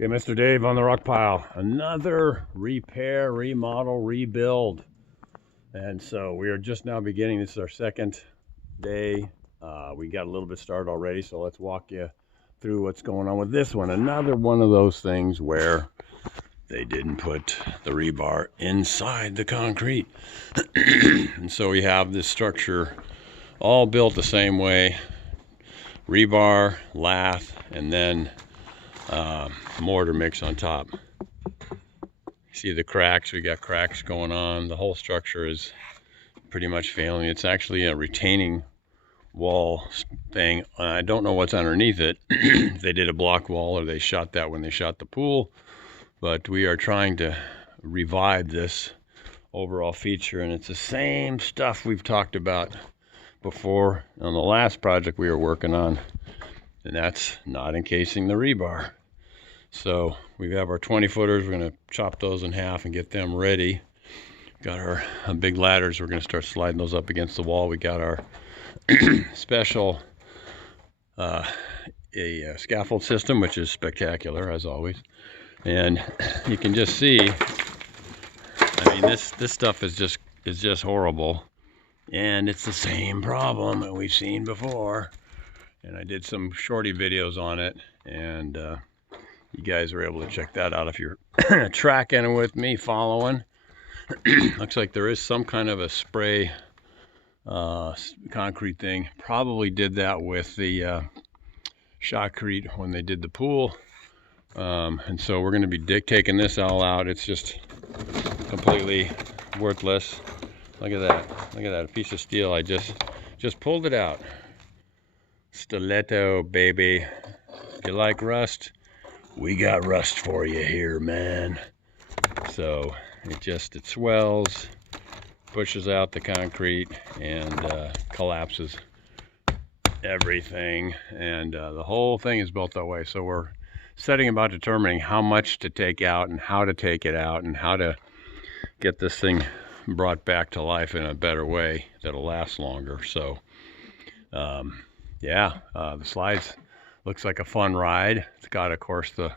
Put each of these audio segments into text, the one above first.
Okay, Mr. Dave on the rock pile. Another repair, remodel, rebuild. And so we are just now beginning. This is our second day. We got a little bit started already, so let's walk you through what's going on with this one. Another one of those things where they didn't put the rebar inside the concrete. And so we have this structure all built the same way. Rebar, lath, and then mortar mix on top. See the cracks? We got cracks going on. The whole structure is pretty much failing. It's actually a retaining wall thing. I don't know what's underneath it. If they did a block wall or they shot that when they shot the pool, but we are trying to revive this overall feature, and it's the same stuff we've talked about before on the last project we were working on, and that's not encasing the rebar. So we have our 20 footers. We're going to chop those in half and get them ready. Got our big ladders. We're going to start sliding those up against the wall. We got our special scaffold system, which is spectacular as always. And you can just see, I mean, this stuff is just horrible, and it's the same problem that we've seen before. And I did some shorty videos on it, and you guys are able to check that out if you're tracking with me, following. Looks like there is some kind of a spray concrete thing. Probably did that with the shotcrete when they did the pool. And so we're going to be taking this all out. It's just completely worthless. Look at that. Look at that. A piece of steel. I just pulled it out. Stiletto, baby. If you like rust, we got rust for you here, man. So it swells, pushes out the concrete, and collapses everything. And the whole thing is built that way. So we're setting about determining how much to take out and how to take it out and how to get this thing brought back to life in a better way that'll last longer. So the slides looks like a fun ride. It's got, of course, the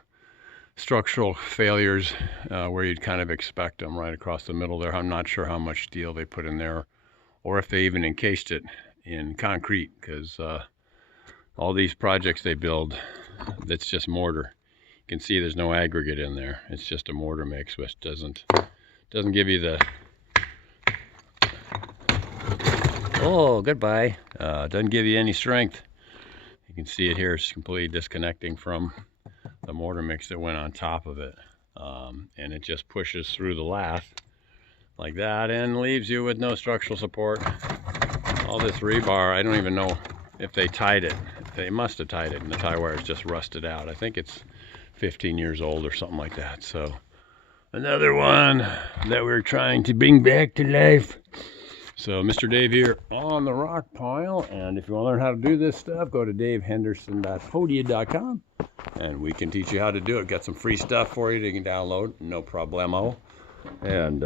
structural failures where you'd kind of expect them right across the middle there. I'm not sure how much steel they put in there or if they even encased it in concrete, because all these projects they build, that's just mortar. You can see there's no aggregate in there. It's just a mortar mix, which doesn't give you the goodbye. Doesn't give you any strength. You can see it here. It's completely disconnecting from the mortar mix that went on top of it, and it just pushes through the lath like that and leaves you with no structural support. All this rebar, I don't even know if they tied it. They must have tied it, and the tie wire is just rusted out. I think it's 15 years old or something like that. So another one that we're trying to bring back to life. So Mr. Dave here on the rock pile, and if you want to learn how to do this stuff, go to davehenderson.podia.com, and we can teach you how to do it. Got some free stuff for you that you can download, no problemo, and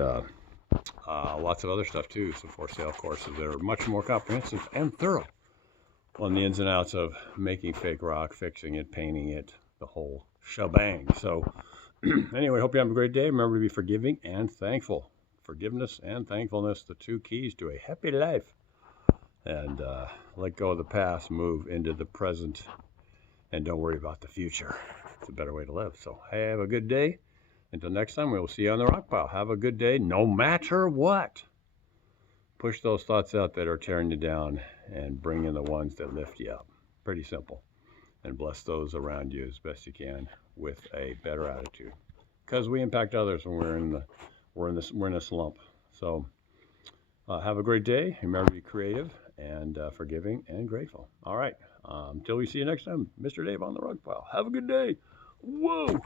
lots of other stuff too. Some for sale courses that are much more comprehensive and thorough on the ins and outs of making fake rock, fixing it, painting it, the whole shebang. So anyway, hope you have a great day. Remember to be forgiving and thankful. Forgiveness and thankfulness, the two keys to a happy life. And let go of the past, move into the present, and don't worry about the future. It's a better way to live. So have a good day. Until next time, we will see you on the rock pile. Have a good day, no matter what. Push those thoughts out that are tearing you down and bring in the ones that lift you up. Pretty simple. And bless those around you as best you can with a better attitude. Because we impact others when we're in a slump. So have a great day. Remember to be creative and forgiving and grateful. All right. Until we see you next time, Mr. Dave on the rock pile. Have a good day. Whoa.